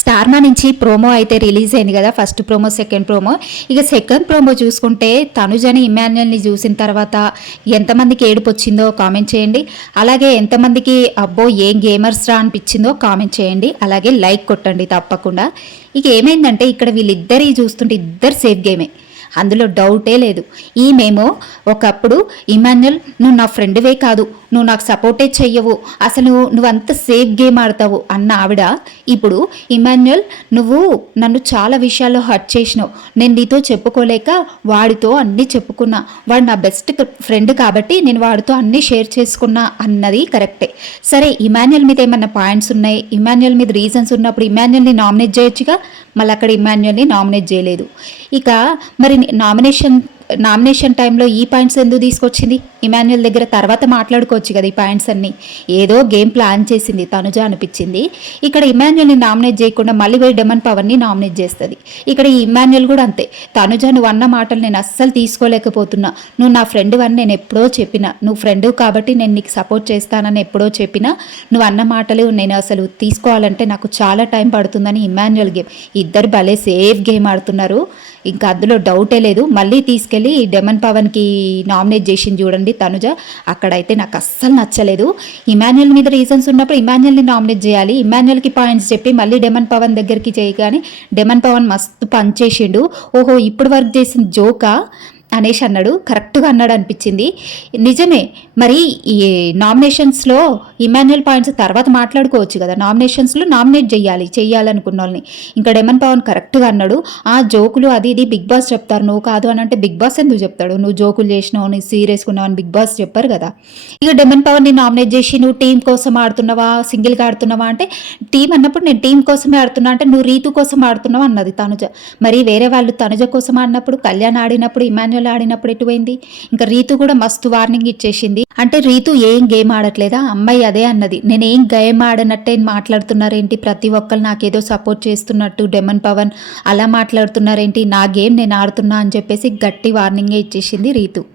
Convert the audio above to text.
స్టార్మా నుంచి ప్రోమో అయితే రిలీజ్ అయింది కదా ఫస్ట్ ప్రోమో సెకండ్ ప్రోమో. ఇక సెకండ్ ప్రోమో చూసుకుంటే తనుజని ఇమాన్యుల్ని చూసిన తర్వాత ఎంతమందికి ఏడుపు వచ్చిందో కామెంట్ చేయండి. అలాగే ఎంతమందికి అబ్బో ఏం గేమర్స్ రా అనిపించిందో కామెంట్ చేయండి. అలాగే లైక్ కొట్టండి తప్పకుండా. ఇక ఏమైందంటే ఇక్కడ వీళ్ళిద్దరి చూస్తుంటే ఇద్దరు సేఫ్ గేమే. అందులో డౌటే లేదు. ఈమెమో ఒకప్పుడు ఇమాన్యుల్ నువ్వు నా ఫ్రెండ్వే కాదు. నువ్వు నాకు సపోర్టే చెయ్యవు. అసలు నువ్వు అంత సేఫ్ గేమ్ ఆడతావు అన్న ఆవిడ ఇప్పుడు ఇమాన్యుల్ నువ్వు నన్ను చాలా విషయాల్లో హర్ట్ చేసినావు. నేను నీతో చెప్పుకోలేక వాడితో అన్నీ చెప్పుకున్నా. వాడు నా బెస్ట్ ఫ్రెండ్ కాబట్టి నేను వాడితో అన్నీ షేర్ చేసుకున్నా అన్నది కరెక్టే సరే ఇమాన్యుల్ మీద ఏమన్నా పాయింట్స్ ఉన్నాయి? ఇమాన్యుల్ మీద రీజన్స్ ఉన్నప్పుడు ఇమాన్యుల్ని నామినేట్ చేయొచ్చుగా? మళ్ళీ అక్కడ ఇమాన్యుల్ని నామినేట్ చేయలేదు. ఇక మరి నామినేషన్ నామినేషన్ టైంలో ఈ పాయింట్స్ ఎందుకు తీసుకొచ్చింది? ఇమాన్యుల్ దగ్గర తర్వాత మాట్లాడుకోవచ్చు కదా ఈ పాయింట్స్ అన్ని. ఏదో గేమ్ ప్లాన్ చేసింది తనుజ అనిపించింది. ఇక్కడ ఇమాన్యుల్ని నామినేట్ చేయకుండా మళ్ళీ పోయి డెమన్ పవర్ని నామినేట్ చేస్తుంది. ఇక్కడ ఈ ఇమాన్యుల్ కూడా అంతే. తనుజ నువ్వు అన్న మాటలు నేను అస్సలు తీసుకోలేకపోతున్నా. నువ్వు నా ఫ్రెండ్ అని నేను ఎప్పుడో చెప్పిన. నువ్వు ఫ్రెండ్ కాబట్టి నేను నీకు సపోర్ట్ చేస్తానని ఎప్పుడో చెప్పిన. నువ్వు అన్న మాటలు నేను అసలు తీసుకోవాలంటే నాకు చాలా టైం పడుతుందని ఇమాన్యుల్ గేమ్. ఇద్దరు భలే సేఫ్ గేమ్ ఆడుతున్నారు. ఇంకా అందులో డౌటే లేదు. మళ్ళీ తీసుకెళ్ళి డెమన్ పవన్కి నామినేట్ చేసింది చూడండి తనుజ. అక్కడైతే నాకు అస్సలు నచ్చలేదు. ఇమాన్యుల్ మీద రీజన్స్ ఉన్నప్పుడు ఇమాన్యుల్ని నామినేట్ చేయాలి. ఇమాన్యుల్కి పాయింట్స్ చెప్పి మళ్ళీ డెమన్ పవన్ దగ్గరికి చేయగానే డెమన్ పవన్ మస్తు పనిచేసిండు ఓహో ఇప్పుడు వర్క్ చేసిన జోకా? అనేసి అన్నాడు. కరెక్ట్గా అన్నాడు అనిపించింది నిజమే. మరి ఈ నామినేషన్స్లో ఇమాన్యుయల్ పాయింట్స్ తర్వాత మాట్లాడుకోవచ్చు కదా. నామినేషన్స్లో నామినేట్ చేయాలి చేయాలనుకున్న వాళ్ళని ఇంకా డెమన్ పవన్ కరెక్ట్గా అన్నాడు. ఆ జోకులు అది ఇది బిగ్ బాస్ చెప్తారు. నువ్వు కాదు అని అంటే బిగ్ బాస్ ఎందుకు చెప్తాడు? నువ్వు జోకులు చేసినావు నువ్వు సీరియస్కున్నావు అని బిగ్ బాస్ చెప్పారు కదా. ఇక డెమన్ పవన్ని నామినేట్ చేసి నువ్వు టీం కోసం ఆడుతున్నావా? సింగిల్గా ఆడుతున్నావా? అంటే టీం అన్నప్పుడు నేను టీం కోసమే ఆడుతున్నా. అంటే నువ్వు రీతు కోసం ఆడుతున్నావు అన్నది తనుజ. మరి వేరే వాళ్ళు తనుజ కోసం ఆడినప్పుడు కళ్యాణ్ ఆడినప్పుడు ఇమాన్యుయల్ ఆడినప్పుడు ఎటువైంది? ఇంకా రీతు కూడా మస్తు వార్నింగ్ ఇచ్చేసింది. అంటే రీతు ఏం గేమ్ ఆడట్లేదా? అమ్మాయి అదే అన్నది. నేనేం గేమ్ ఆడనట్టే మాట్లాడుతున్నారేంటి? ప్రతి ఒక్కరు నాకేదో సపోర్ట్ చేస్తున్నట్టు డెమన్ పవన్ అలా మాట్లాడుతున్నారేంటి? నా గేమ్ నేను ఆడుతున్నా అని చెప్పేసి గట్టి వార్నింగే ఇచ్చేసింది రీతు.